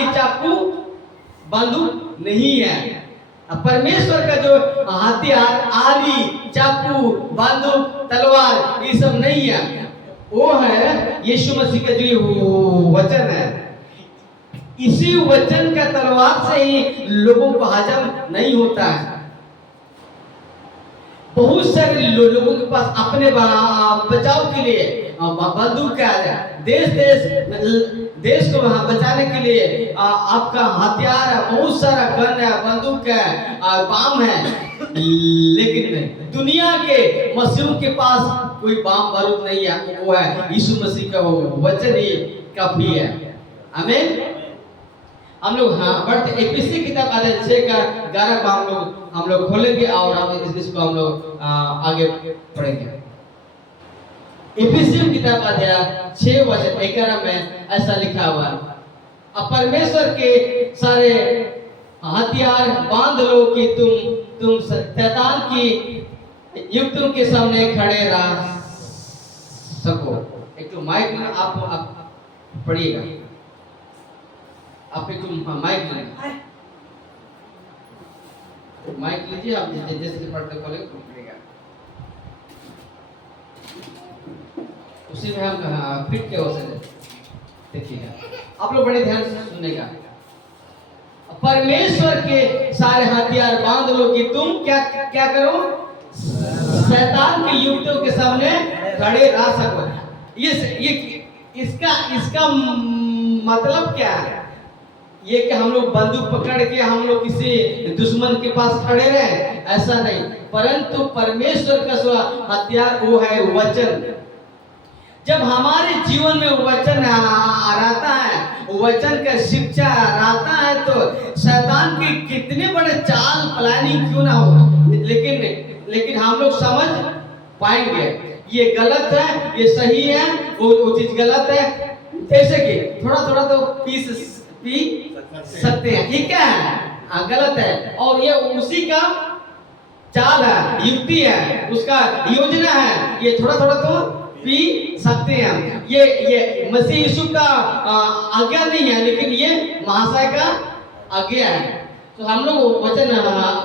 आली चाकू बंदूक नहीं है। परमेश्वर का जो हथियार आली चाकू बंदूक तलवार ये सब नहीं है, वो है यीशु मसीह का जो वचन है। इसी वचन का तलवार से ही लोगों को हजम नहीं होता है। बहुत सारे लोगों के पास अपने बचाव के लिए बंदूक का देश को बचाने के लिए आपका हथियार है, बहुत सारा गन है, बंदूक है, बम है, लेकिन दुनिया के मसीहों के पास कोई बम बारूद नहीं है। वो है यीशु मसीह का वचन ही काफी है। आमीन। हम लोग बढ़ते एफएसी किताब अध्याय 6 का 11 को हम लोग खोलेंगे और हम इसको हम लोग आगे पढ़ेंगे। एफएसी किताब अध्याय 6 वचन 11 में ऐसा लिखा हुआ है, अब परमेश्वर के सारे हथियार बांध लो कि तुम शैतान की युक्तियों के सामने खड़े रह सको। एक तो माइक में आप पढ़िएगा, आप एक माइक लेंगे, माइक लीजिए, आप जैसे पढ़ते पढ़ेगा उसी में हम फिट के हो सकते। देखिएगा, आप लोग बड़े ध्यान से सुनेगा। परमेश्वर के सारे हथियार बांध लो कि तुम क्या करो, शैतान की युक्तियों के सामने खड़े रह सको। ये इसका मतलब क्या है? ये कि हम लोग बंदूक पकड़ के हम लोग किसी दुश्मन के पास खड़े रहे, ऐसा नहीं, परंतु परमेश्वर का हथियार वो है वचन। जब हमारे जीवन में वचन आता है, वचन का शिक्षा आता है, तो शैतान की कितने बड़े चाल प्लानिंग क्यों ना हो, लेकिन हम लोग समझ पाएंगे ये गलत है, ये सही है, वो चीज गलत है। जैसे कि थोड़ा थोड़ा तो पी सकते हैं, ठीक है, गलत है, और ये उसी का चाल है, युक्ति है, उसका योजना है, ये थोड़ा थोड़ा तो पी सकते हैं। ये मसीह यीशु का आज्ञा नहीं है, लेकिन ये महाशय का आज्ञा है। तो हम लोग वचन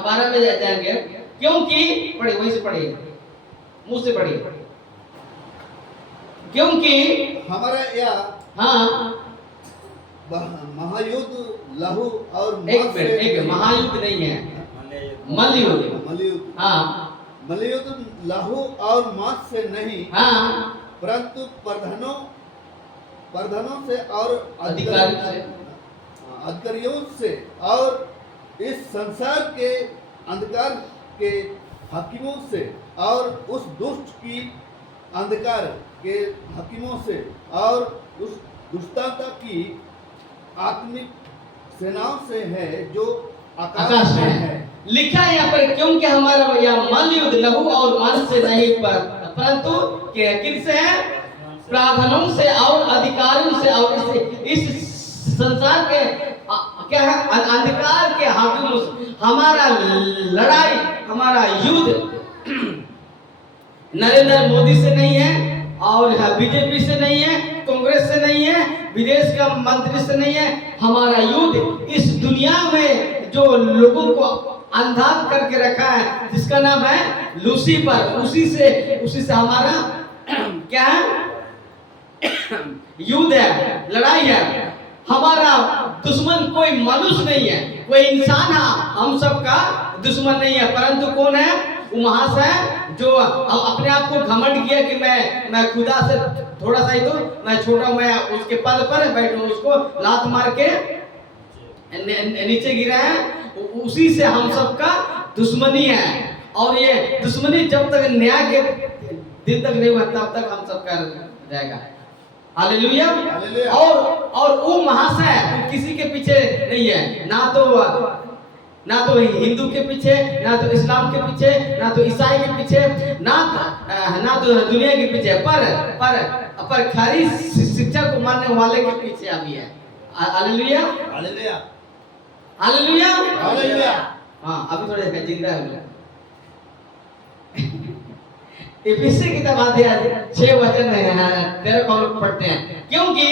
12 में जाएंगे, क्योंकि पढ़िए, वहीं से पढ़िए, मुंह से पढ़िए, क्योंकि हमारा यह महायुद्ध लहू और एक महायुद्ध नहीं है, मलयुद्ध। मलयुद्ध लहू और मांस से नहीं, परंतु प्रधानों से और अधिकारियों से और इस संसार के अंधकार के हाकिमों से और उस दुष्ट की अंधकार के हाकिमों से और उस दुष्टता की आत्मिक सेनाओं से है जो आकाश में है। लिखा है यहाँ पर, क्योंकि हमारा यह मलयुद्ध लहू और मांस से नहीं परंतु किससे है, प्रार्थनाओं से और अधिकारियों से और इस संसार के क्या है, अंधकार के हाकिमों से। हमारा लड़ाई, हमारा युद्ध नरेंद्र मोदी से नहीं है, और बीजेपी से नहीं है, कांग्रेस से नहीं है, विदेश का मंत्री से नहीं है। हमारा युद्ध इस दुनिया में जो लोगों को अंधा करके रखा है, जिसका नाम है लूसीफर, उसी से हमारा क्या है, युद्ध है, लड़ाई है। हमारा दुश्मन कोई मनुष्य नहीं है, कोई इंसान है, हम सबका दुश्मन नहीं है, परंतु कौन है, वो महाशय जो अपने आप को घमंड किया कि मैं खुदा से थोड़ा सा ही तो मैं छोटा, मैं उसके पद पर बैठूं, उसको लात मार के नीचे गिरा है, उसी से हम सबका दुश्मनी है। और ये दुश्मनी जब तक न्याय के दिन तक नहीं हुआ, तब तक हम सबका रहेगा। हालेलुया। और वो महाशय किसी के पीछे नहीं है, ना तो हिंदू के पीछे, ना तो इस्लाम के पीछे, ना तो ईसाई के पीछे, ना तो दुनिया के पीछे, पर खरी शिक्षा को मानने वाले के पीछे अभी है। Hallelujah, hallelujah, hallelujah, hallelujah. हाँ, अभी थोड़े जिंदा है। एफएसी किताब अध्याय 6 वचन 13 को हम लोग पढ़ते हैं, क्योंकि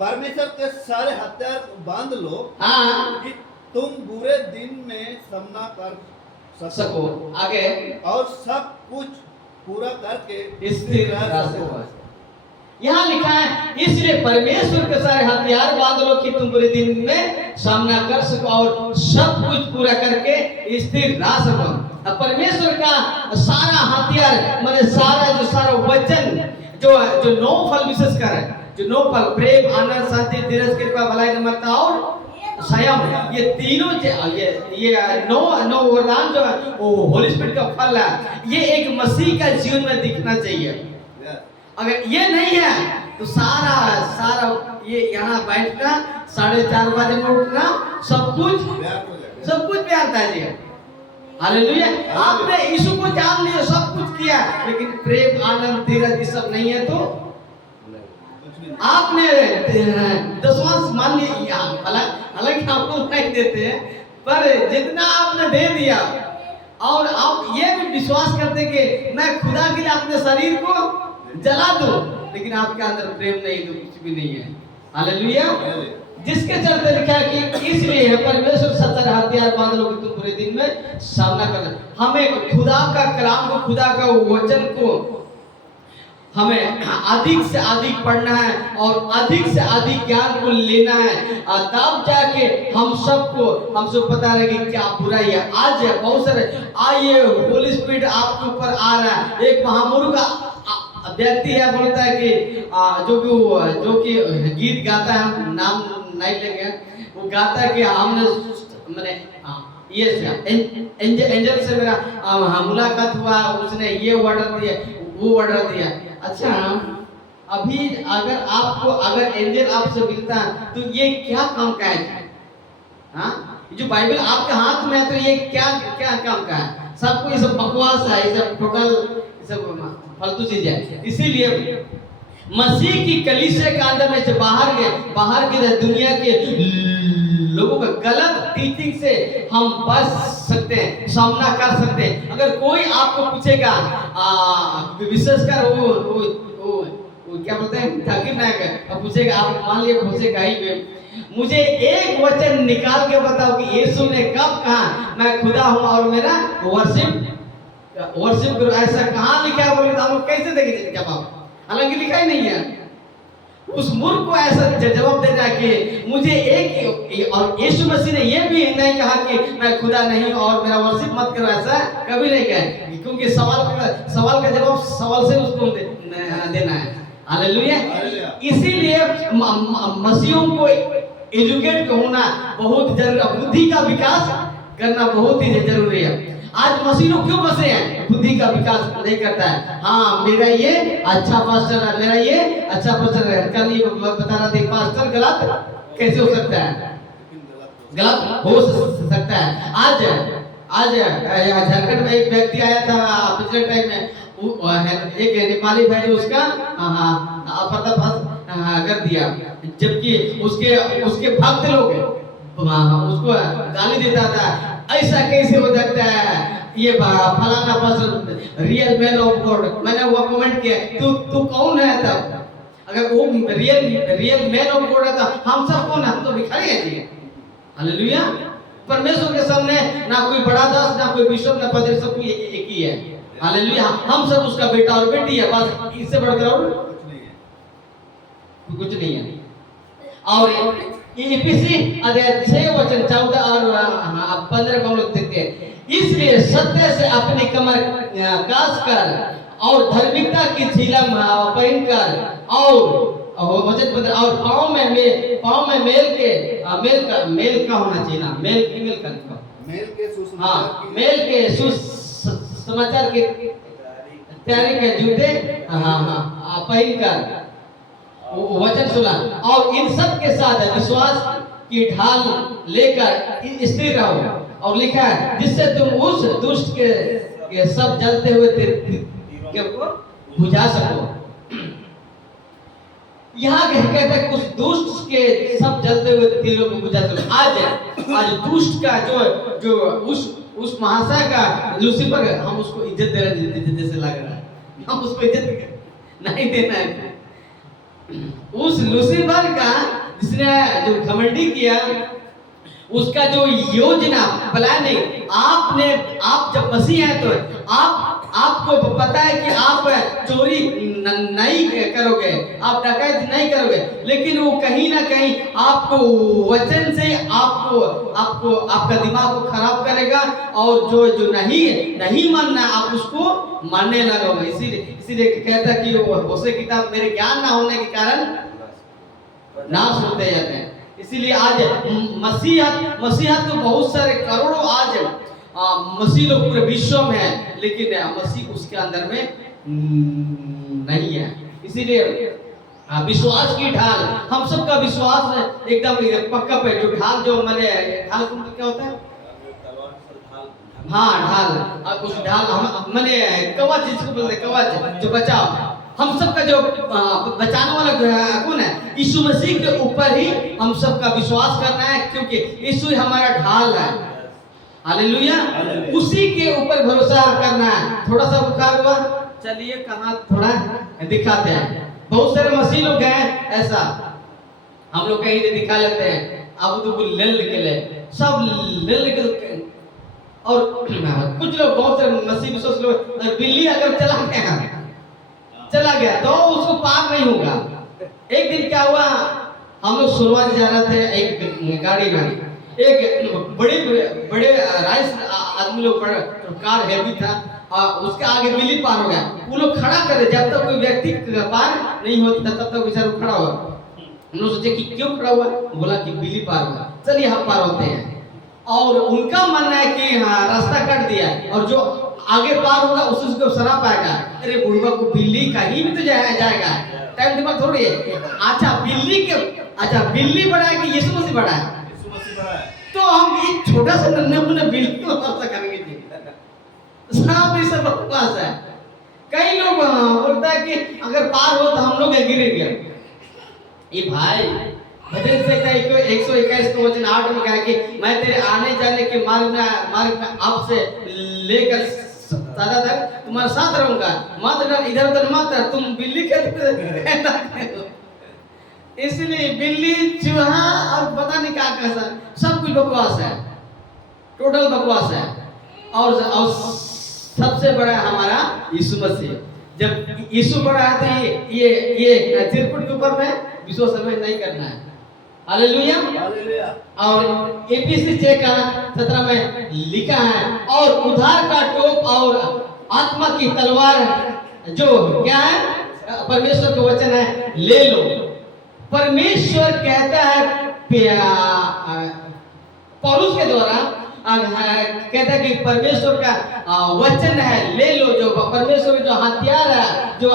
परमेश्वर के सारे हथियार बांध लो हाँ कि तुम बुरे दिन में सामना कर सको आगे और सब कुछ पूरा करके स्थिर रह सको। यहाँ लिखा है इसलिए परमेश्वर के सारे हथियार बांध लो कि तुम बुरे दिन में सामना कर सको और सब कुछ पूरा करके स्थिर रह सको। अब परमेश्वर का सारा हथियार माने सारा वचन जो जो 9 फल विशेष कर है, जो 9 फल प्रेम आनंद शांति धीरज कृपा भलाई नम्रता और संयम, ये तीनों ये 9 वरदान जो है वो होली स्पिरिट का फल है। ये एक मसीह का जीवन में दिखना चाहिए। अगर ये नहीं है तो सारा ये यहाँ बैठना 4:30 बजे में उठना सब कुछ व्यर्थ है जी। हालेलुया। आपने यीशु को जान लिया, सब कुछ किया, लेकिन प्रेम आनंद धीरज ये सब नहीं है तो आपने 10वां मान लिया। हालांकि आप लोग नहीं देते हैं, पर जितना आपने दे दिया और आप ये भी विश्वास करते कि मैं खुदा के लिए अपने शरीर को जला दूं, लेकिन आपके अंदर प्रेम नहीं तो कुछ भी नहीं है। हालेलुया। जिसके चलते लिखा है कि इसलिए है परमेश्वर सत्तर हथियार बांध लो कि तुम बुरे दिन में सामना कर। हमें खुदा का कलाम को, खुदा का वचन को हमें अधिक से अधिक पढ़ना है और अधिक से अधिक ज्ञान को लेना है, तब जाके हम सबको पता रहेगा क्या बुराई है। आज बहुत सारे आइए होली स्पिरिट आपके ऊपर आ रहा है। एक महामूर्ख व्यक्ति है, बोलता है कि जो कि गीत गाता है, हम नाम नहीं लेंगे, वो गाता है कि हमने मैंने ये एंजल से मेरा मुलाकात हुआ, उसने ये ऑर्डर दिया वो ऑर्डर दिया। अच्छा, अभी अगर एंजल आपसे मिलता है तो ये क्या काम का है? हाँ, जो बाइबल आपके हाथ में है तो ये क्या काम का है? सबको ये सब बकवास है, ये सब टोटल सब फालतू चीज है। इसीलिए मसीह की कलीसिया के अंदर में से बाहर के दुनिया के लोगों का गलत टीचिंग से हम बच सकते हैं, सामना कर सकते हैं। अगर कोई आपको पूछेगा विशेषकर वो क्या बोलते हैं ताकिर नायक पूछेगा, आप मान लिया पूछेगा ही मुझे एक वचन निकाल के बताओ कि यीशु ने कब कहा मैं खुदा हूं और मेरा वर्शिप करो, ऐसा कहां लिखा है बोले तो हम लोग कैसे देंगे जवाब? हालांकि लिखा ही नहीं है। उस मूर्ख को ऐसा जवाब देना कि मुझे एक, और यीशु मसीह ने यह भी नहीं कहा कि मैं खुदा नहीं और मेरा वर्शिप मत करो, ऐसा कभी नहीं कहा, क्योंकि सवाल का जवाब सवाल से उसको देना है। हालेलुया। इसीलिए मसीहों को एजुकेट होना बहुत जरूरी, बुद्धि का विकास करना बहुत ही जरूरी है। आज मसीहों क्यों फंसे हैं? बुद्धि का विकास नहीं करता है। हाँ, मेरा ये अच्छा पास्टर है, मेरा ये अच्छा पास्टर है। कल ये बता रहा था पास्टर गलत कैसे हो सकता है? गलत हो सकता है। आज झारखंड में एक व्यक्ति आया था पिछले टाइम में, एक नेपाली भाई ने उसका पर्दाफाश कर दिया, जबकि उसके भक्त लोग उसको गाली देता था। ऐसा कैसे हो सकता है? ये फलाना person real man of God. मैंने वो कमेंट किया, तू कौन है तब? अगर वो रियल मैन ऑफ गॉड है तो हम सब कौन है? हम तो भिखारी हैं जी। हालेलुया। परमेश्वर के सामने ना कोई बड़ा दास, ना कोई बिशप, ना पदर, सब एक ही है। हालेलुया। हम सब उसका बेटा और बेटी है, बस इससे बढ़कर और कुछ नहीं है। और इफिसी अध्याय 6 वचन 14 और 15 को हम लोग देखते हैं। इसलिए सत्य से अपनी कमर कास कर और धार्मिकता की झिलम पहनकर और वचन 15 और पाँव में मेल का होना चाहिए ना, मेल फीमेल का मेल के सुसमाचार के तैयारी के जूते पहनकर वचन सुना और इन सब के साथ विश्वास की ढाल लेकर स्थिर रहो। और लिखा है जिससे तुम उस दुष्ट के सब जलते हुए के बुझा सको। यहाँ कहते हैं उस दुष्ट के सब जलते हुए तीरों को बुझा सको। आज दुष्ट का जो उस महाशय का लूसीफर, हम उसको इज्जत दे रहे हैं जैसे लग रहा है। हम उसको इज्जत नहीं देना है। उस लूसीफर का जिसने जो घमंडी किया, उसका जो योजना प्लानिंग आप जब मसीह है तो आपको पता है कि आप चोरी नहीं करोगे, आप डकैत नहीं करोगे, लेकिन वो कहीं ना कहीं आपको वचन से आपको आपका दिमाग को खराब करेगा, और जो नहीं मानना आप उसको मानने लगोगे। इसीलिए कहता है कि वो किताब मेरे ज्ञान ना होने के कारण नाश होते जाते हैं। इसीलिए आज मसीहत तो बहुत सारे करोड़ों आज मसीह लोग पूरे विश्व में है, लेकिन मसीह उसके अंदर में नहीं है। इसीलिए विश्वास की ढाल, हम सबका विश्वास एकदम पक्का पे जो ढाल, जो मैंने ढाल क्या होता है, हाँ ढाल, उस ढाल हम मैंने कवच, जिसको बोलते कवच, जो बचाव, हम सबका जो बचाने वाला कौन है? यीशु मसीह के ऊपर ही हम सबका विश्वास करना है, क्योंकि यीशु हमारा ढाल है। हालेलुया, उसी के ऊपर भरोसा करना है। थोड़ा सा बुखार हुआ, चलिए कहाँ थोड़ा दिखाते हैं। बहुत सारे मसीह लोग हैं ऐसा, हम लोग कहीं दिखा लेते हैं, अब तो ले के सब ले के, और कुछ लोग बहुत सारे मसीह विश्वास लोग, बिल्ली अगर चला गया तो उसको पार नहीं होगा। एक दिन क्या हुआ, हम लोग शुरुआत जा रहे थे एक गाड़ी में, एक बड़े राइस आदमी लोग, कार हैवी था, उसके आगे बिल्ली पार हो गया। वो लोग खड़ा करे, जब तक कोई व्यक्ति पार नहीं होता तब तक बेचारा खड़ा हुआ। हम लोग सोचे कि क्यों खड़ा हुआ, बोला कि बिल्ली पार हुआ, चलिए हम पार होते हैं। और उनका मानना है कि हाँ रास्ता कट दिया, और जो आगे पार होगा उसको शराब आएगा, अरे बुढ़वा को बिल्ली कहीं भी तो जाएगा, टाइम दिमाग थोड़ी है। अच्छा बिल्ली बड़ा है कि यीशु मसीह बड़ा है? यीशु मसीह बड़ा है। तो हम एक छोटा सा नन्हे मुन्ने बिल्ली को भरोसा करेंगे जी? सांप ये सब बकवास है। कई लोग बोलता है कि अगर पार हो तो हम लोग गिरेंगे। ये भाई भजन से 121 का वचन 8 में कहा कि मैं तेरे आने जाने के मार्ग में आपसे लेकर सदा तक तुम्हारे साथ रहूंगा, मत डर, इधर उधर मत डर, तुम बिल्ली के इसलिए बिल्ली, चूहा और पता नहीं क्या सब कुछ बकवास है, टोटल बकवास है। और सबसे बड़ा हमारा यीशु मसीह। जब यीशु बड़ा है तो ये चिरकुट के ऊपर में विश्वास हमें नहीं करना है। हालेलुया। और एपीसी 6 का 17 में लिखा है, और उद्धार का टोप और आत्मा की तलवार जो क्या है, परमेश्वर का वचन है, ले लो। परमेश्वर कहता है पौलुस के द्वारा, कहता है कि परमेश्वर का वचन है, ले लो। जो परमेश्वर जो हथियार है, जो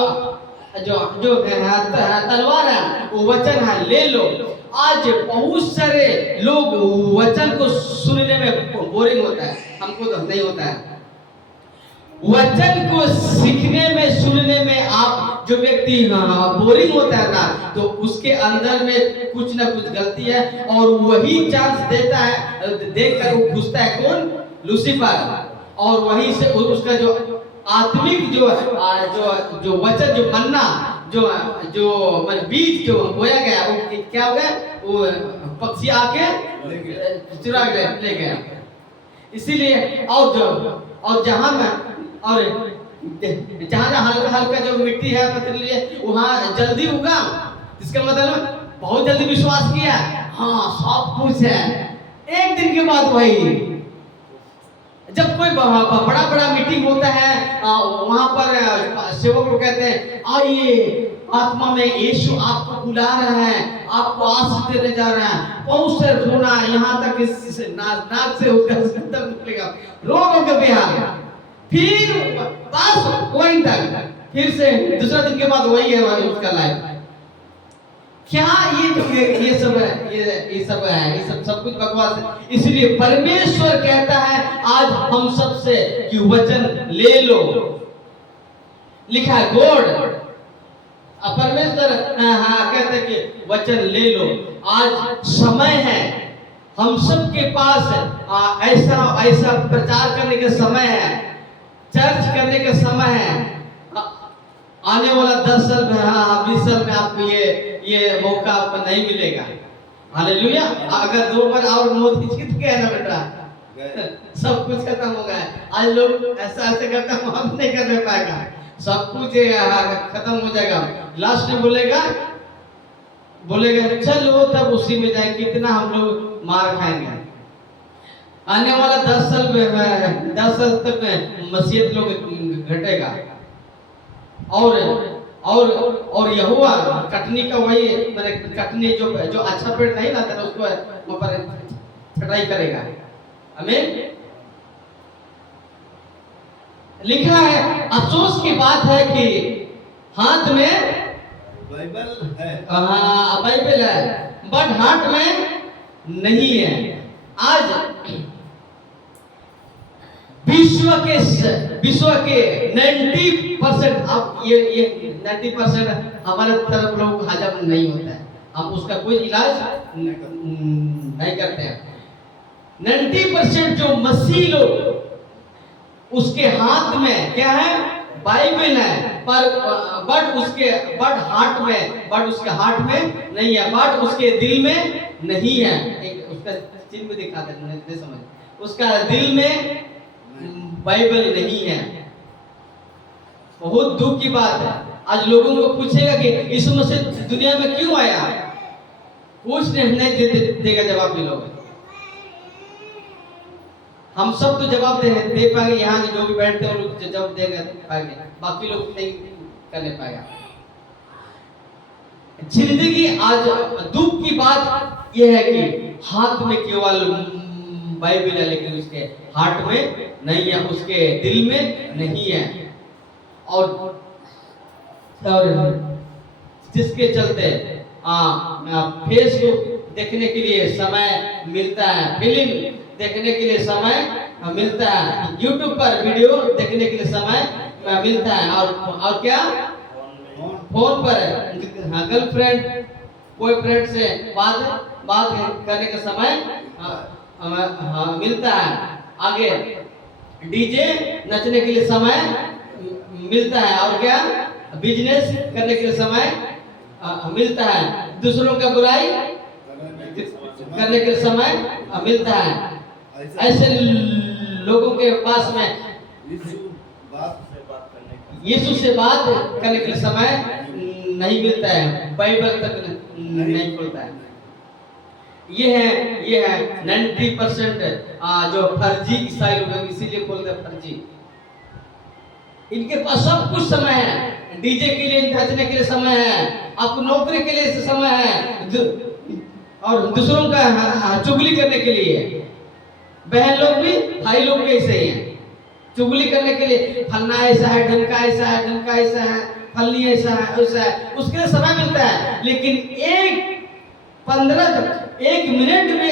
तलवार है, वो वचन है, ले लो। आज बहुत सारे लोग वचन को सुनने में बोरिंग होता है, हमको तो नहीं होता है। वचन को सीखने में, सुनने में आप जो व्यक्ति बोरिंग होता है ना, तो उसके अंदर में कुछ ना कुछ गलती है, और वही चांस देता है, देखकर वो घुसता है कौन? लूसीफर। और वहीं से उसका जो आत्मिक जो वचन, जो मन्ना, जो बीज जो बोया गया, वो क्या हो गया? वो पक्षी आके चुरा ले गया। इसीलिए और जहां हल्का जो मिट्टी है पथरीली है, वहां जल्दी उगा, इसका मतलब बहुत जल्दी विश्वास किया, हाँ सब कुछ है। एक दिन के बाद वही, जब कोई बड़ा मीटिंग होता है, वहां पर सेवक लोग कहते हैं, आइए आत्मा में यीशु आपको बुला रहा है, आपको आशीष देने जा रहा है। बहुत से रोना, यहाँ तक नाक से उसका निकलेगा, रो के बेहाल। फिर बस वहीं तक, फिर से दूसरा दिन के बाद वही है उसका लाइफ। क्या ये सब कुछ बकवास है। इसलिए परमेश्वर कहता है आज हम सबसे कि वचन ले लो। लिखा है गॉड, परमेश्वर कहते हैं कि वचन ले लो। आज समय है, हम सबके पास ऐसा प्रचार करने का समय है, चर्च करने का समय है। आने वाला 10 साल में, हाँ 20 साल में आपको ये मौका आपको नहीं मिलेगा। हालेलुया। अगर 2 बार और मोदी जीत गया ना बेटा, सब कुछ खत्म हो गया। आज लोग ऐसा ऐसे करता है, हम नहीं कर पाएगा, सब कुछ खत्म हो जाएगा। लास्ट में बोलेगा चलो तब उसी में जाए, कितना हम लोग मार खाएंगे। आने वाला 10 साल में 10 साल तक में मसीहत लोग घटेगा। और यहोवा कटनी का वही मैंने कटनी जो अच्छा पेड़ नहीं लाता ना उसको ऊपर कटाई करेगा। आमीन। लिखा है, अफसोस की बात है कि हाथ में बाइबल है, हाँ बाइबल है, बट हाथ में नहीं है। आज विश्व के 90%, अब ये 90% हमारे तरफ लोगों को हजम नहीं होता है, हम उसका कोई इलाज नहीं करते हैं। 90% जो मसीह लोग, उसके हाथ में क्या है? बाइबल है, बट उसके हाथ में नहीं है, बट उसके दिल में नहीं है। एक उसका चिन्ह दिखा दे, नहीं समझ, उसका दिल में बाइबल नहीं है। बहुत दुख की बात है। आज लोगों को पूछेगा कि यीशु मसीह दुनिया में क्यों आया, कुछ नहीं देगा जवाब। भी लोग, हम सब तो जवाब दे पाएंगे, यहाँ के जो भी बैठते हैं लोग जवाब दे पाएंगे, बाकी लोग नहीं करने पाएगा। जिंदगी आज दुख की बात यह है कि हाथ में केवल बाइबल है, लेकिन उसके हार्ट में नहीं है, उसके दिल में नहीं है। और जिसके चलते फेसबुक देखने के लिए समय मिलता है, फिल्म देखने के लिए समय मिलता है, यूट्यूब पर वीडियो देखने के लिए समय मिलता है, और क्या फोन पर गर्लफ्रेंड बॉयफ्रेंड से बात करने का समय मिलता है। आगे डीजे नचने के लिए समय मिलता है, और क्या बिजनेस करने के लिए समय मिलता है, दूसरों का बुराई करने के लिए समय मिलता है। ऐसे लोगों के पास में यीशु से बात करने के लिए समय नहीं मिलता है, बाइबल तक नहीं खुलता है। ये है 90% जो फर्जी ईसाई लोग हैं, इसीलिए बोलते हैं फर्जी। इनके पास सब कुछ समय है, डीजे के लिए नाचने के लिए समय है, आपको नौकरी के लिए समय है, और दूसरों का चुगली करने के लिए। बहन लोग भी भाई लोग भी ऐसे ही हैं, चुगली करने के लिए, फलना ऐसा है, ढनका ऐसा है, ढनका ऐसा है, फलनी ऐसा है, वैसा है, उसके लिए समय मिलता है। लेकिन 1 मिनट भी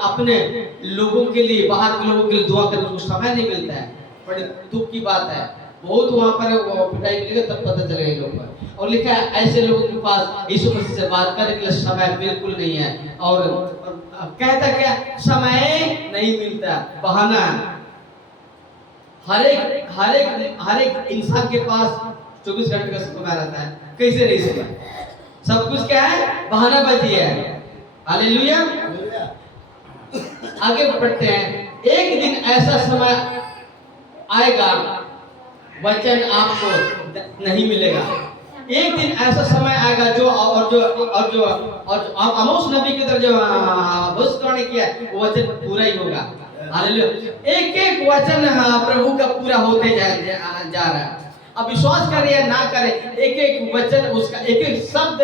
अपने लोगों के लिए, बाहर के लोगों के लिए दुआ करने को समय नहीं मिलता है। बड़ी दुख की बात है। बहुत वहां पर पिटाई मिलेगा तब पता चलेगा लोगों पर। और लिखा है ऐसे लोगों के पास यीशु मसीह से बात करने के लिए समय बिल्कुल नहीं है। और कहता क्या, समय नहीं मिलता, बहाना है। हर एक इंसान के पास 24 घंटे का समय रहता है, कैसे नहीं समय? सब कुछ क्या है? बहानाबाजी है। हालेलुया। आगे बढ़ते हैं। एक दिन ऐसा समय आएगा, वचन आपको नहीं मिलेगा। एक दिन ऐसा समय आएगा जो आमोस नबी की तरफ जो भविष्यवाणी किया, वो वचन पूरा ही होगा। हालेलुया। एक वचन प्रभु का पूरा होते जा रहा है। अब विश्वास करें या ना करें, एक वचन, उसका एक शब्द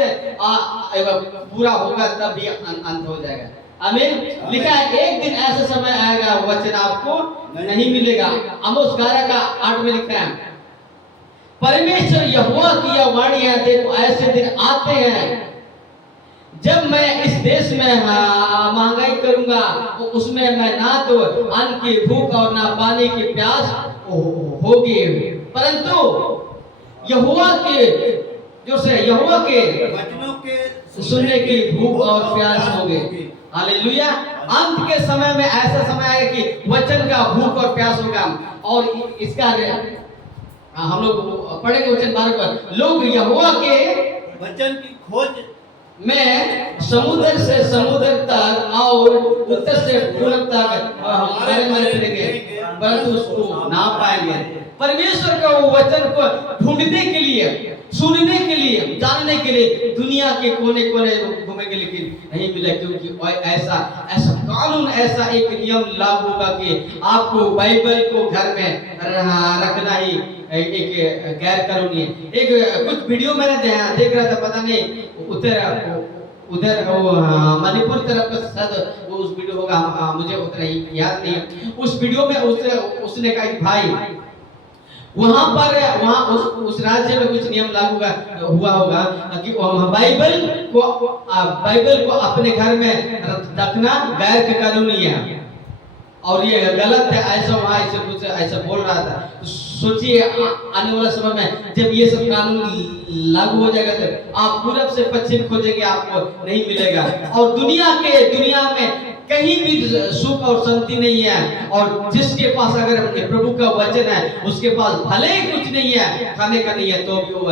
पूरा होगा, तब भी अंत हो जाएगा। आमीन। लिखा है एक दिन ऐसा समय आएगा, वचन आपको नहीं मिलेगा। आमोस 11:8 में लिखा है, परमेश्वर यहोवा की यह वाणी है, देखो ऐसे दिन आते हैं जब मैं इस देश में महंगाई करूंगा, तो उसमें मैं ना तो अन्न की भूख और ना पानी की प्यास होगी, परंतु यहोवा के वचनों के सुनने की भूख और प्यास होगी। हालेलुया। अंत के समय में ऐसा समय आएगा कि वचन का भूख और प्यास होगा। और इसका हम लोग पढ़ेंगे वचन 12 पर, लोग यहोवा के वचन की खोज में समुद्र से समुद्र तक और उत्तर से पूरब तक हमारे मन फिरेंगे, परंतु उसको ना पाएंगे। परमेश्वर का वो वचन को ढूंढने के लिए, सुनने के लिए, जानने के लिए दुनिया के कोने कोने घूमेंगे, लेकिन नहीं मिला, क्योंकि ऐसा कानून, ऐसा एक नियम लागू होगा कि आपको बाइबल को घर में रखना ही एक गैर कानूनी है। एक कुछ वीडियो मैंने देख रहा था, पता नहीं उधर वो मणिपुर तरफ का शायद वो उस वीडियो होगा, मुझे उतना ही याद नहीं है। उस वीडियो में उसने कहा कि भाई वहां उस राज्य में कुछ नियम लागू हुआ होगा कि बाइबल को अपने घर में रखना गैर कानूनी है और ये गलत है, ऐसा वहां ऐसे कुछ ऐसा बोल रहा था। तो सोचिए आने वाला समय में जब ये सब कानून लागू हो जाएगा तो आप पूरब से पश्चिम खोजेंगे, आपको नहीं मिलेगा। और दुनिया में कहीं भी सुख और शांति नहीं है, और जिसके पास अगर प्रभु का वचन है उसके पास भले ही कुछ नहीं है, खाने का नहीं है, तो भी वो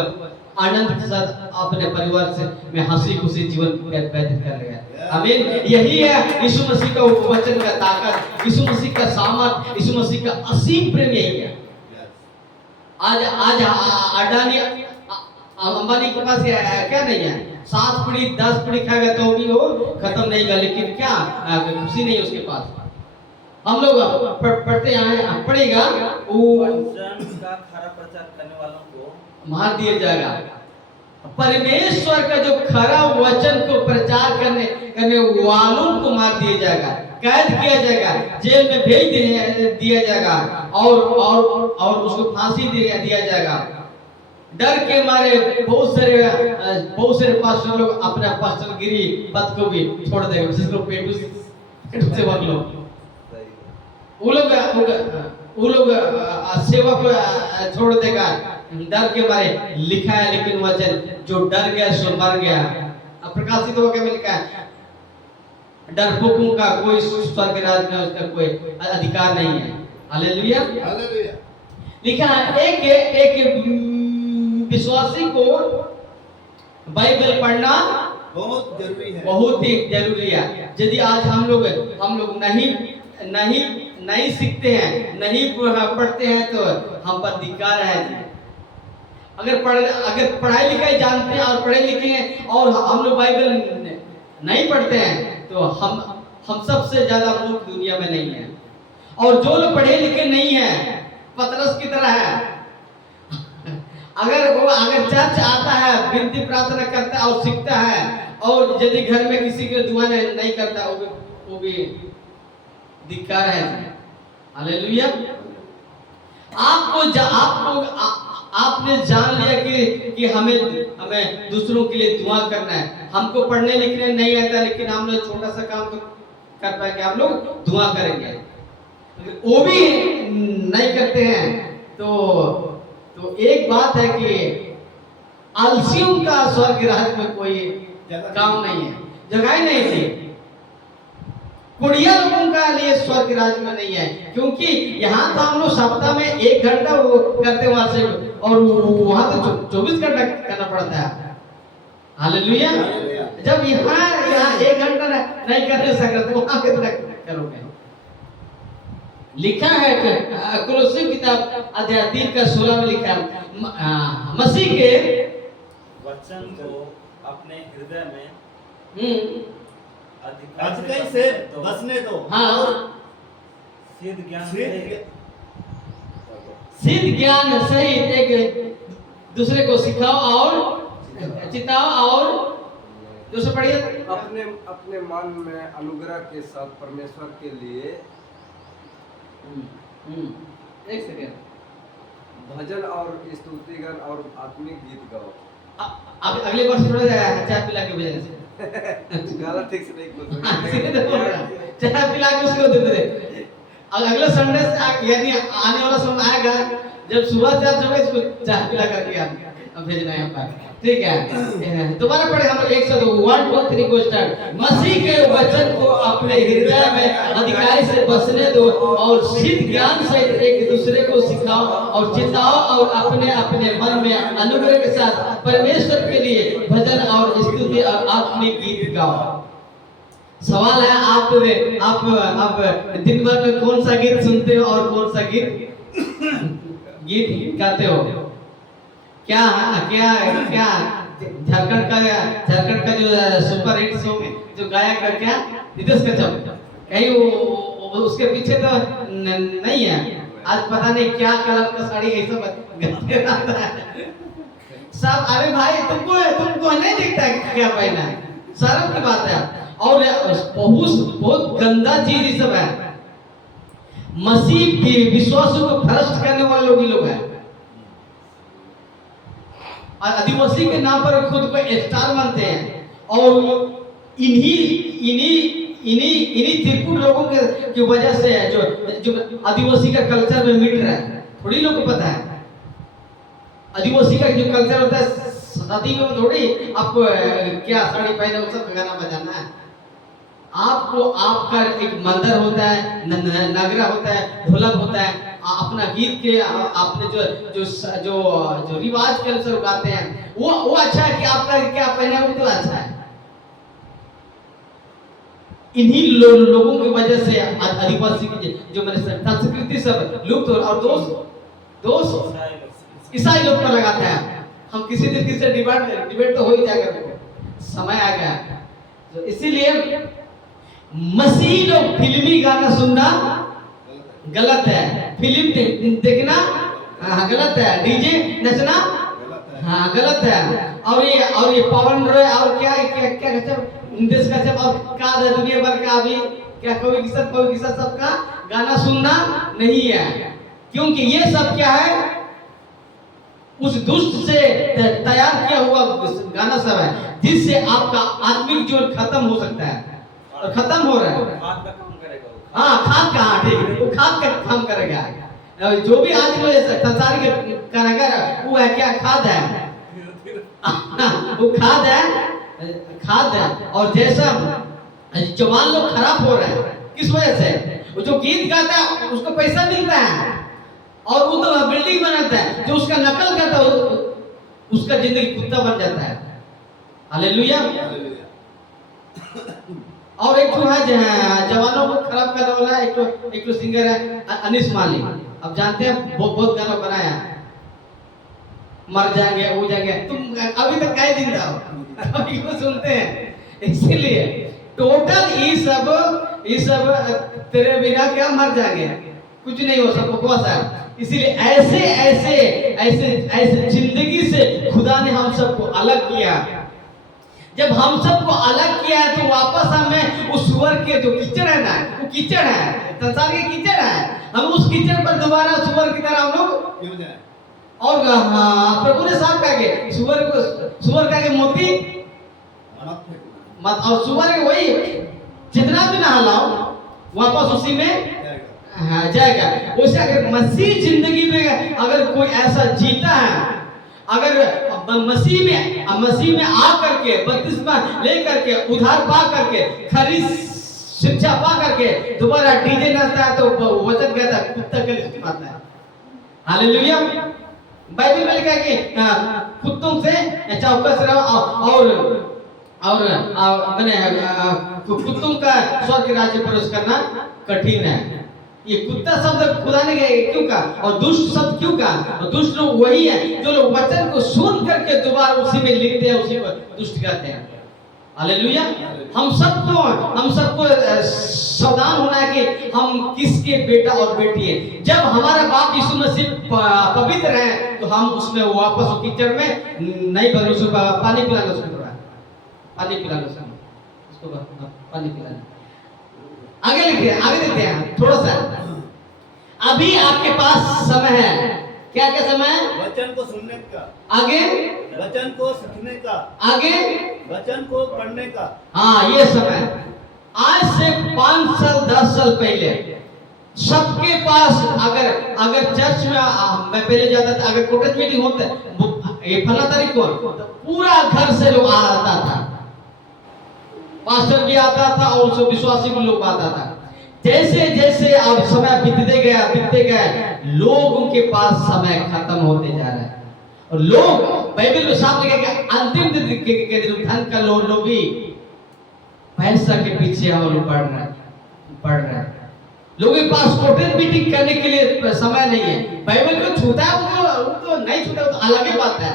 आनंद के साथ अपने परिवार से में हंसी खुशी जीवन व्यतीत कर रहे हैं। आमीन। यही है यीशु मसीह का वचन का ताकत, यीशु मसीह का सामर्थ, यीशु मसीह का असीम प्रेम यही है। आज अडानी अंबानी के पास क्या नहीं है, 7 पीढ़ी 10 पीढ़ी खाएगा तो भी वो खत्म नहीं होगा, लेकिन क्या खुशी नहीं उसके पास। हम लोग पढ़ते हैं, पढ़ेगा वो का खरा प्रचार करने वालों को मार दिया जाएगा। परमेश्वर का जो खरा वचन को प्रचार करने वालों को मार दिया जाएगा, कैद किया जाएगा, जेल में भेज दिया जाएगा और उसको फांसी दिया जाएगा। डर के मारे बहुत सारे पास्टर लोग अपना पास्टरगिरी पद को भी छोड़ देंगे, जिसको पेटू से वक लोग वो लोग सेवा को छोड़ देगा, डर के मारे। लिखा है लेकिन वचन, जो डर गया सो मर गया। प्रकाशित होकर में लिखा है, डरपोकों का कोई स्वर्ग राज में उसका कोई अधिकार नहीं है। Hallelujah hallelujah. लिखा है एक विश्वासी को बाइबल पढ़ना बहुत जरूरी है, बहुत ही जरूरी है। यदि आज हम लोग नहीं सीखते हैं, नहीं पढ़ते हैं, तो हम पर धिक्कार है। अगर पढ़ाई लिखाई जानते हैं और पढ़े लिखे हैं और हम लोग बाइबल नहीं पढ़ते हैं, तो हम सबसे ज्यादा मूर्ख दुनिया में नहीं है। और जो लोग पढ़े लिखे नहीं है, पतरस की तरह है। अगर चर्च आता है, विनती प्रार्थना करता है और सीखता है, और यदि घर में किसी के दुआ नहीं करता, वो भी धिक्कार है। हालेलुया। आपने जान लिया कि हमें दूसरों के लिए दुआ करना है। हमको पढ़ने लिखने नहीं आता, लेकिन हम लोग छोटा सा काम तो कर पाएंगे, हम लोग दुआ करेंगे। वो भी नहीं करते हैं तो एक बात है कि आलसियों का स्वर्ग राज्य में कोई काम नहीं है, जगह ही नहीं थी। कुड़िया लोगों का लिए स्वर्ग राज्य में नहीं है, क्योंकि यहाँ तो हम लोग सप्ताह में 1 घंटा वो करते वहां से, और वहां तो 24 घंटा करना पड़ता है। हालेलुया। जब यहाँ 1 घंटा नहीं कर सकते तो वहां कितना करोगे। लिखा है कोलोसी किताब अध्याय 3 का 16 में लिखा है, मसीह के वचन को अपने हृदय में अधिकार से बसने दो। हाँ, सिद्ध ज्ञान सहित एक दूसरे को सिखाओ और चिताओ, और दूसरे पढ़िए, अपने मन में अनुग्रह के साथ परमेश्वर के लिए एक सेकंड, भजन और स्तुतिगान और आत्मिक गीत गाओ। अगले वर्ष थोड़ा चाय पिला के भेजने से गाना ठीक से नहीं बोल सकते, चाय पिला के उसको दे दे। अगले संडे से यदि आने वाला समय आएगा जब सुबह 4 बजे इसको चाय पिला करके भेजना है पर ठीक है। दोबारा पढ़े हम 101 2 3 को स्टार्ट। मसीह के वचन को अपने हृदय में अधिकारी से बसने दो और सिद्ध ज्ञान से एक दूसरे को सिखाओ और चिताओ और अपने अपने मन में अनुग्रह के साथ परमेश्वर के लिए भजन और स्तुति और आत्मिक गीत गाओ। सवाल है आप दिन भर में कौन सा गीत सुनते हो और कौन सा गीत गाते हो? क्या क्या क्या झारखंड का जो सुपर हिट सॉन्ग जो गायक का क्या नितेश कश्यप, कहीं वो उसके पीछे तो नहीं है। आज पता नहीं क्या कलर का साड़ी ऐसा गलते रहता है सब। अरे भाई तुमको नहीं दिखता क्या पहना है? शर्म की बात है। और बहुत गंदा चीज सब है। मसीह के विश्वास को भ्रष्ट करने वाले लोग हैं और आदिवासी के नाम पर खुद को स्टार मानते हैं और इन्हीं त्रिपुट लोगों की वजह से जो आदिवासी का कल्चर में मिट रहा है। थोड़ी लोग को पता है आदिवासी का जो कल्चर होता है शादी में थोड़ी आपको क्या साड़ी पहने वो सब गाना बजाना है। आपको आपका एक मंदिर होता है, नगरा होता है, ढोलक होता है, अपना गीत के आपने जो रिवाज के अनुसार गाते हैं वो अच्छा है कि आपका क्या पहना वो तो अच्छा है। इन्हीं लोगों की वजह से आदिवासी की जो मैंने संस्कृति सब लुप्त हो और दोस्त ईसाई लोग पर लगाते हैं। हम किसी दिन किसी डिबेट तो हो ही जाएगा, समय आ गया। तो इसीलिए मसीह लोग फिल्मी गाना सुनना गलत है, फिल्म देखना गलत है, डीजे नचना गलत है। और ये पवन रॉय और क्या कहते हैं देश का सब और का दुनिया भर का अभी क्या कोई किसा सबका गाना सुनना नहीं है, क्योंकि ये सब क्या है उस दुष्ट से तैयार किया हुआ गाना सब है जिससे आपका आत्मिक जोर खत्म हो सकता है और खत्म हो रहा है। खाद का काम करेगा हाँ खाद का, हाँ ठीक है, वो खाद का काम करेगा। जो भी आज संसार के करेगा वो है क्या खाद है वो खाद है। और जैसा जवान लोग खराब हो रहे हैं किस वजह से? वो जो गीत गाता है उसको पैसा मिलता है और वो तो बिल्डिंग बनाता है, जो उसका नकल करता है उसका जिंदगी कुत्ता बन जाता है। हालेलुया। और एक जो है जवानों को खराब करने वाला एक तो सिंगर है अनीस माली। अब जानते हैं बहुत गाना बनाया, मर जाएंगे हो जाएंगे। तुम अभी तक कई दिन रहो अभी को सुनते हैं। इसीलिए टोटल ये सब तेरे बिना क्या मर जाएंगे, कुछ नहीं हो सकता, बकवास है। इसीलिए ऐसे जिंदगी से खुदा ने हम सबको अलग किया। जब हम सबको अलग किया है तो वापस हमें उस सुअर के जो कीचड़ है ना, वो कीचड़ है, संसार के कीचड़ है, हम उस कीचड़ पर दोबारा सुअर की तरह हम लोग क्यों जाए। और प्रभु ने साफ कहा कि सुअर का के मोती मत, और सुअर के वही जितना भी नहलाओ वापस उसी में जाएगा। वैसे अगर मसीह जिंदगी में अगर कोई ऐसा जीता है, अगर मसीह में आ करके बपतिस्मा ले करके उधार पा करके खरी शिक्षा पा करके दोबारा डीजे नाचता है तो वचन कहता है कुत्ता के लिए आता है। हालेलुया। बाइबल में लिखा है कि कुत्तों से चौकस रहो और मैंने कुत्तों का स्वर्ग राज्य प्रवेश करना कठिन है। ये कुत्ता शब्द खुदा ने क्यों कहा और दुष्ट शब्द क्यों कहा? और दुष्ट लोग वही है जो लोग वचन को सुन करके दोबारा उसी में लिखते हैं, उसी को दुष्ट कहते हैं। हालेलुया। हम सबको सावधान होना है कि हम किसके बेटा और बेटी है। जब हमारा बाप यीशु मसीह पवित्र है तो हम उसमें वापस कीचड़ में नहीं बदल उसको पानी पिलाना शुरू करा, पानी पिलाना उसको पानी पिलाना। आगे देखते हैं थोड़ा सा। अभी आपके पास समय है, क्या क्या समय है? वचन को सुनने का, आगे वचन को सीखने का, आगे वचन को पढ़ने का। हाँ ये समय। आज से 5 साल 10 साल पहले सबके पास अगर चर्च में मैं पहले जाता था, अगर कोटेज मीटिंग होता ये फला तारीख कौन, तो पूरा घर से लोग आता था, पास्टर भी आता था और सब विश्वासी भी लोग आता था। जैसे जैसे अब समय बीतते गया लोगों के पास समय खत्म होते जा रहा है और लोग बाइबल में साफ लिखा है कि अंतिम दिन के दिन धन का लोभी पैसा के पीछे हम लोग पड़ रहे हैं। लोगों के पास कोर्ट मीटिंग करने के लिए समय नहीं है। बाइबल को छूता है वो तो नहीं छूता, वो तो अलग ही बात है।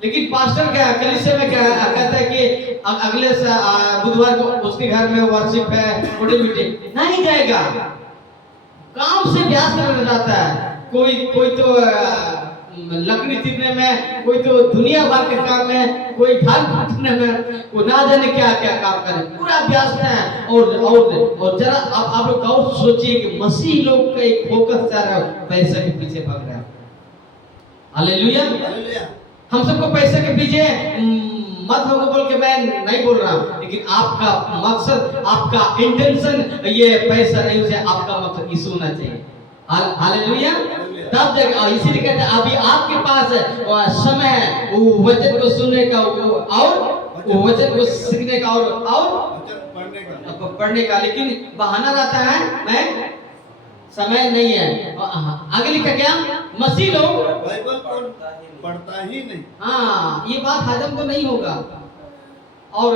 लेकिन पास्टर क्या कलीसिया में क्या कहता है कि अगले बुधवार को उसके घर में वर्शिप है, कोर्ट मीटिंग नहीं जाएगा, काम से ब्याज करने जाता है। कोई तो लकड़ी चीरने में, कोई तो दुनिया भर के काम में, कोई धान काटने में, वो ना जाने क्या क्या काम करे, पूरा व्यस्त है। और जरा आप लोग गौर सोचिए कि मसीह लोग का एक फोकस जा रहा है, पैसे के पीछे भाग रहा है। हालेलुया। हम सबको पैसे के पीछे मत हमको बोल के मैं नहीं बोल रहा, लेकिन आपका मकसद, आपका इंटेंशन ये पैसा नहीं है, आपका मकसद यीशु होना चाहिए। हालेलुया। तब जब इसीलिए कहते हैं अभी आपके पास समय है वो वचन को सुनने का और वो वचन को सीखने का और पढ़ने का, लेकिन बहाना रहता है मैं समय नहीं है। आगे लिखा क्या, मसीह लोग बाइबल पढ़ता ही नहीं। हाँ, ये बात हजम तो नहीं होगा और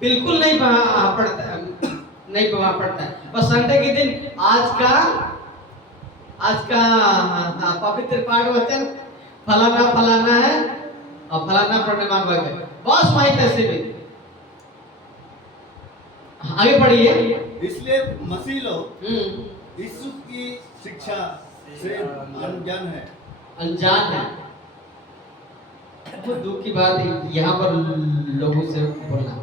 बिल्कुल नहीं पढ़ता है। बस संडे के दिन आज का पवित्र पाठ वचन फलाना है और फलाना पढ़ने मांगा गया, बस वही तैसे भी। आगे पढ़िए। इसलिए मसीह लोग यीशु की शिक्षा से अनजान है। बहुत दुख की बात है यहाँ पर लोगों से बोलना।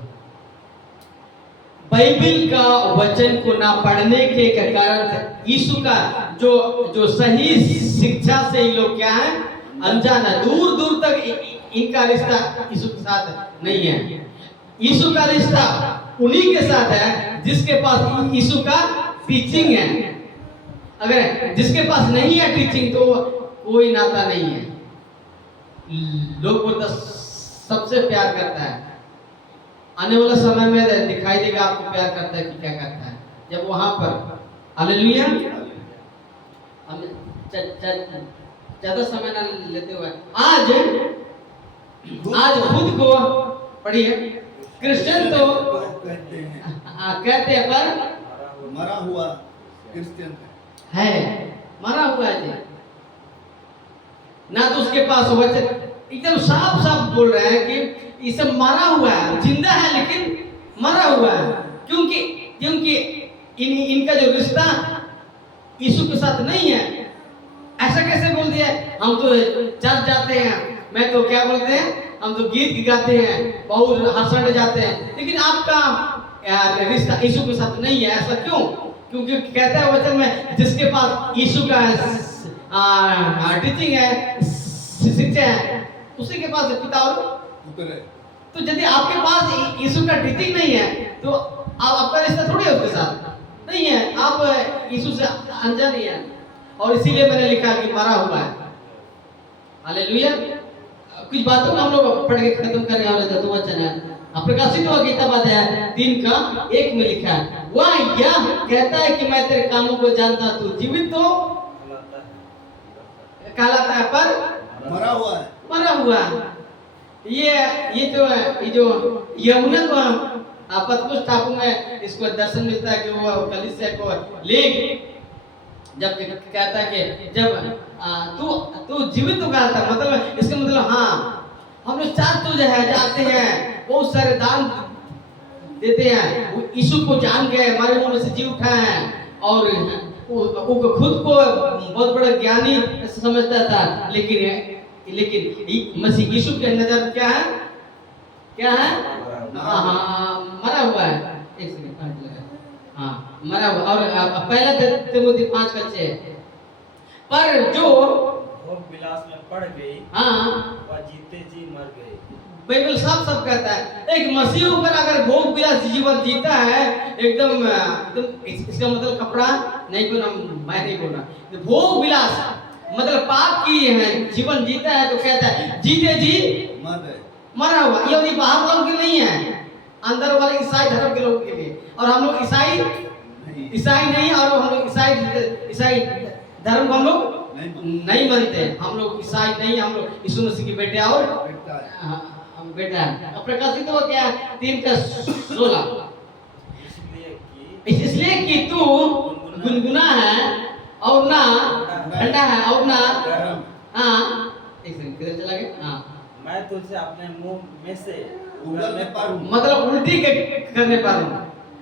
बाइबल का वचन को ना पढ़ने के कारण यीशु का जो सही शिक्षा से ये लोग क्या है, अनजान है। दूर दूर तक इनका रिश्ता यीशु के साथ नहीं है। यीशु का रिश्ता उन्हीं के साथ है जिसके पास यीशु का टीचिंग है। अगर जिसके पास नहीं है टीचिंग तो कोई नाता नहीं है। लोग बोलते सबसे प्यार करता है, आने वाला समय में दिखाई देगा आपको प्यार करता है कि क्या करता है जब वहां पर। हालेलुया। हम ज्यादा समय ना लेते हुए आज खुद को पढ़िए। क्रिश्चियन तो कहते हैं पर मरा हुआ क्रिश्चियन है, मरा हुआ है ना, तो उसके पास वचन एकदम साफ साफ बोल रहे हैं कि ये सब मरा हुआ है, जिंदा है लेकिन मरा हुआ है। क्योंकि इनका जो रिश्ता यीशु के साथ नहीं है। ऐसा कैसे बोल दिया, हम तो चर्च जाते हैं, मैं तो क्या बोलते हैं, हम तो गीत गाते हैं, बहुत हंसने जाते हैं, लेकिन आपका रिश्ता यीशु के साथ नहीं है। ऐसा क्यों? क्योंकि कहता है वचन में जिसके पास यीशु का टीचिंग है, शिक्षा है, उसी के पास पिता और पुत्र है। तो यदि आपके पास यीशु का टीचिंग नहीं है तो आपका रिश्ता थोड़ी है उसके साथ नहीं है, आप यीशु से अनजान ही है। और इसीलिए मैंने लिखा कि मरा हुआ है। हालेलुया। कुछ बातों को हम लोग पढ़ के खत्म करने वाले तो वचन है प्रकाशित हुआ किताब अध्याय 3:1 में लिखा है, वह यह कहता है कि मैं तेरे कामों को जानता हूं, जीवित तो कहलाता है पर मरा हुआ है। मरा हुआ है। ये जो यमुना को पतमुस टापू में इसको दर्शन मिलता है कि वो कलीसिया को ले जब कहता है कि जब तू जीवित तो कहता, मतलब इसका मतलब हाँ हम लोग चार तो जो है जाते हैं, बहुत सारे दान देते हैं, वो यीशु को जान गए, मरे हुए में से जी उठा है और वो खुद को बहुत बड़ा ज्ञानी समझता था, लेकिन मसीह यीशु के नजर क्या है मरा हुआ है। एक सेकंड हाँ मरा हुआ। और पहला तिमोथी 5:6 पर जो भोग विलास में पड़ गई वह जीते जी मर गई। बाइबल साफ साफ कहता है एक मसीह होकर अगर भोग विलास जीवन जीता है एकदम इसका मतलब कपड़ा नहीं बोलना, मैं नहीं बोल रहा, भोग विलास मतलब पाप किए हैं, जीवन जीता है तो कहता है जीते जी मर गए। मरा हुआ। ये नहीं बाहर लोगों के नहीं है, अंदर वाले ईसाई धर्म के लोगों के लिए। और हम लोग ईसाई नहीं, और हम लोग ईसाई धर्म को हम लोग नहीं मानते। हम लोग ईसाई नहीं, हम लोग यीशु मसीह के बेटे और बेटा है। अब प्रकाशित हो गया 3:16, इसलिए कि तू गुनगुना है और ना ठंडा है और ना हाँ एक सेकंड किधर चला गया। हाँ, मैं तुझे अपने मुंह में से उगलने पर हूँ। मतलब उल्टी करने पर हूँ।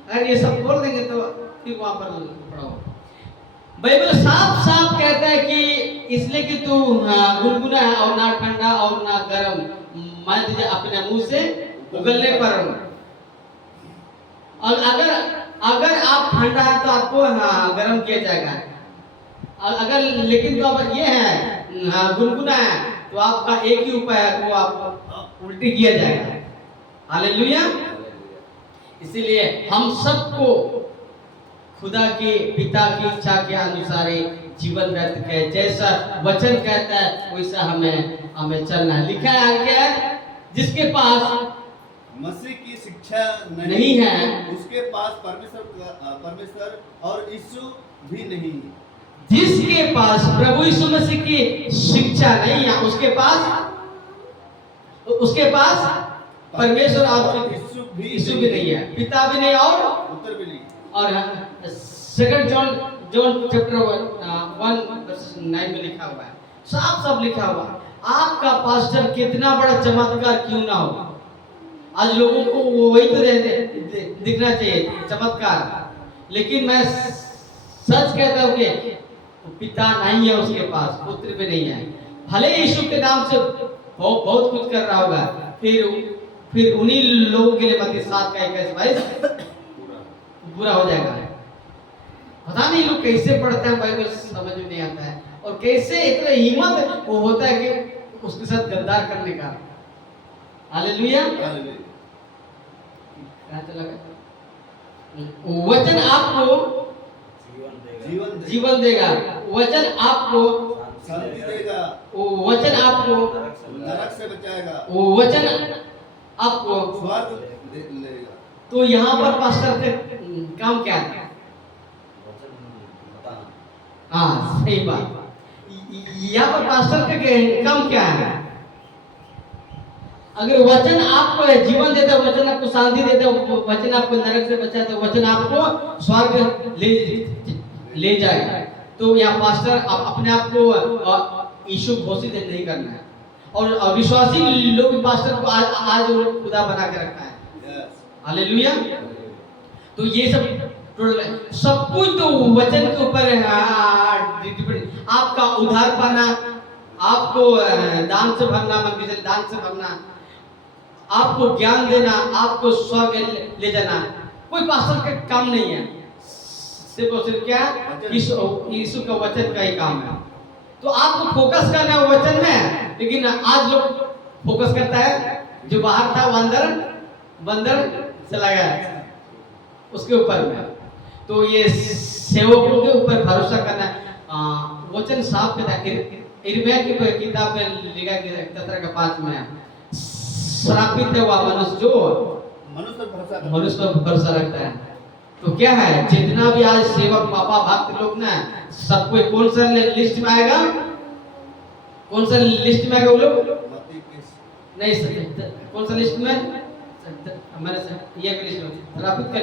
अगर ये सब बोल देंगे तो फिर वहां पर पढ़ो। बाइबल साफ साफ कहता है कि इसलिए कि तू गुनगुना है और ना ठंडा और ना गर्म, मैं तुझे अपने मुंह से उगलने पर हूँ। और अगर आप ठंडा है तो आपको गर्म किया जाएगा, और अगर लेकिन तो अब ये है गुनगुना है तो आपका एक ही उपाय है, वो आप उल्टी किया जाएगा। हालेलुया। इसीलिए हम सबको खुदा के पिता की इच्छा के अनुसार जीवन व्यतीत करें, जैसा वचन कहता है वैसा हमें चलना है। लिखा है क्या? जिसके पास मसीह की शिक्षा नहीं है, उसके पास परमेश्वर और यीशु भी नहीं है। जिसके पास प्रभु यीशु मसीह की शिक्षा नहीं है, उसके पास परमेश्वर और यीशु भी नहीं है, पिता भी नहीं और उत्तर भी नहीं। और सेकंड जॉन चैप्टर 1:9 में लिखा हुआ है, साफ साफ लिखा हुआ है। आपका पास्टर कितना बड़ा चमत्कार क्यों ना हो, आज लोगों को वही तो दिखना चाहिए चमत्कार, लेकिन मैं सच कहता हूँ कि पिता नहीं है उसके पास, पुत्र भी नहीं है। भले यीशु के नाम से बहुत कुछ कर रहा होगा, फिर उन्हीं लोगों के लिए मत्ती 7:21-22 पूरा हो जाएगा। पता नहीं लोग कैसे पढ़ते हैं बाइबल, समझ में नहीं आता है, और कैसे इतना हिम्मत वो होता है कि उसके साथ गद्दार करने का। हालेलुया। वचन आपको जीवन देगा, वचन आपको शांति देगा, वचन आपको नरक से बचाएगा, वचन आपको स्वर्ग लेगा। तो यहाँ पर पास्टर का काम क्या था? हाँ सही बात। यहाँ पर पास्टर का काम क्या है? अगर वचन आपको जीवन देता है, वचन आपको शांति देता है, वचन आपको नरक से बचाता है, वचन आपको स्वर्ग ले जाएगा। तो यहाँ पास्टर अपने आप को यीशु घोषित नहीं करना है, और विश्वासी लोग पास्टर को आज खुदा बना के रखा है। हालेलुया। तो ये सब कुछ तो वचन के ऊपर डिपेंड। आपका उधार पाना, आपको दान से भरना, मन के दान से भरना, आपको ज्ञान देना, आपको स्वर्ग ले जाना, कोई पास्टर का काम नहीं है। सिर्फ और सिर्फ क्या? यीशु का वचन का ही काम है। तो आपको फोकस करना है वचन में, लेकिन आज लोग फोकस करता है जो बाहर था बंदर चला गया उसके ऊपर में। तो ये सेवकों के ऊपर भरोसा करना है। वचन साफ कहता है, यिर्मयाह की किताब में लिखा है 17:5 में, श्रापित है वह मनुष्य जो मनुष्य पर भरोसा रखता है। तो क्या है, जितना भी आज सेवक पापा भक्त लोग ना, सब कोई कौन सा लिस्ट में आएगा? कौन सा लिस्ट में आएगा वो लोग? नहीं सर, कौन सा लिस्ट में? हमारे ये लिस्ट में, श्रापित का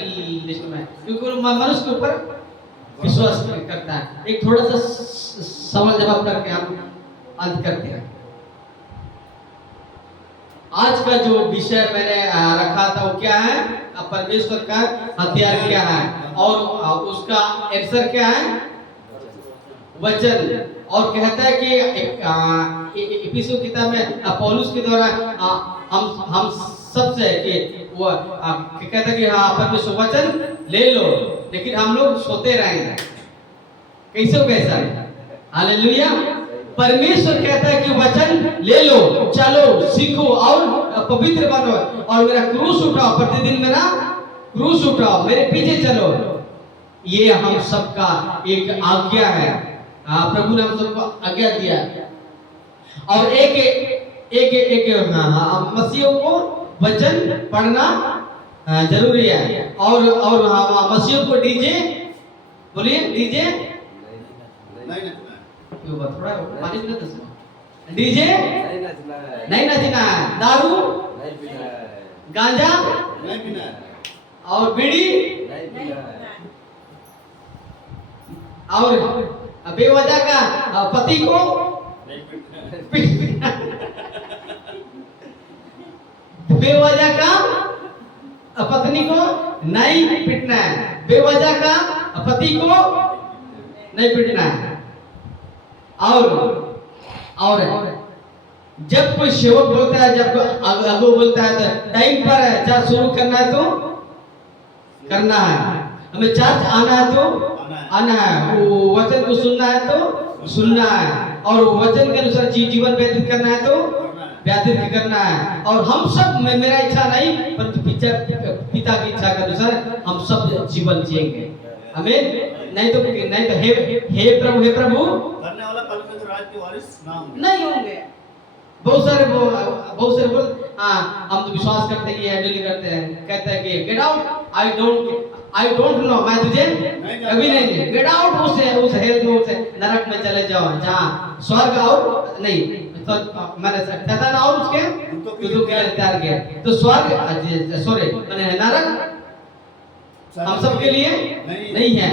लिस्ट में, क्योंकि वो मनुष्य के ऊपर विश्वास करता है। एक थोड़ा सा सवाल जवाब करके हम अंत करते हैं। आज का जो विषय मैंने रखा था वो क्या है? परमेश्वर का हथियार क्या है, और उसका आंसर क्या है? वचन। और कहता है कि इफिसियों किताब में पौलुस के द्वारा हम सबसे कि वो कहता है कि हाँ परमेश्वर वचन ले लो, लेकिन हम लोग सोते रहेंगे। कैसे हो कैसा? हालेलुया। परमेश्वर कहता है कि वचन ले लो, चलो सीखो और पवित्र बनो, और मेरा क्रूस उठाओ, प्रतिदिन मेरा क्रूस उठाओ, मेरे पीछे चलो। ये हम सबका एक आज्ञा है। प्रभु ने हम सबको आज्ञा दिया। और एक मसीहों को वचन पढ़ना जरूरी है। और मसीहों को डीजे, बोलिए डीजे नहीं नचना है। क्यों बात थोड़ा पानी पीना था, डीजे नहीं नचना है, नहीं नचना है, दारू नहीं पीना है, गांजा नहीं पीना है, और बीड़ी नहीं पीना है, और बेवजह का पति को नहीं पिटना है। पीटना, बेवजह का पत्नी को नहीं पीटना है, बेवजह का पति को नहीं पीटना है। और जब कोई सेवक बोलता है, जब अगुआ बोलता है तो टाइम पर चर्च शुरू करना है तो करना है, हमें चर्च आना है तो आना है, वो वचन को सुनना है तो सुनना है, और वचन के अनुसार जीवन व्यतीत करना है तो व्यतीत करना है। और हम सब, मेरा इच्छा नहीं परंतु पिता की इच्छा के अनुसार हम सब जीवन जिएंगे। आमीन। नहीं तो हे प्रभु करने वाला परमेश्वर के राज्य के वारिस ना होंगे। नहीं होंगे। बहुत सारे बोल, हम तो विश्वास करते हैं कि हैंडल करते हैं, कहते हैं कि get out, I don't know, मैं तुझे कभी नहीं, गेट आउट, उस हेल में, उस नरक में चले जाओ जहाँ स्वर्ग और नहीं तो मैंने शैतान और उसके युद्धों के लिए तैयार किया। तो स्वर्ग सॉरी मैंने नरक हम सब के लिए नहीं है,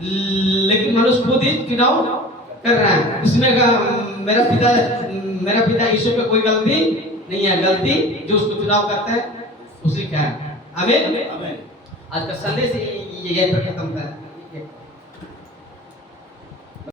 लेकिन मनुष्य खुद ही चुनाव कर रहा है। इसमें मेरा पिता यीशु पे कोई गलती नहीं है, गलती जो उसको चुनाव करता है उसी का है। आमीन। आमीन। आज का संदेश यही पर खत्म है।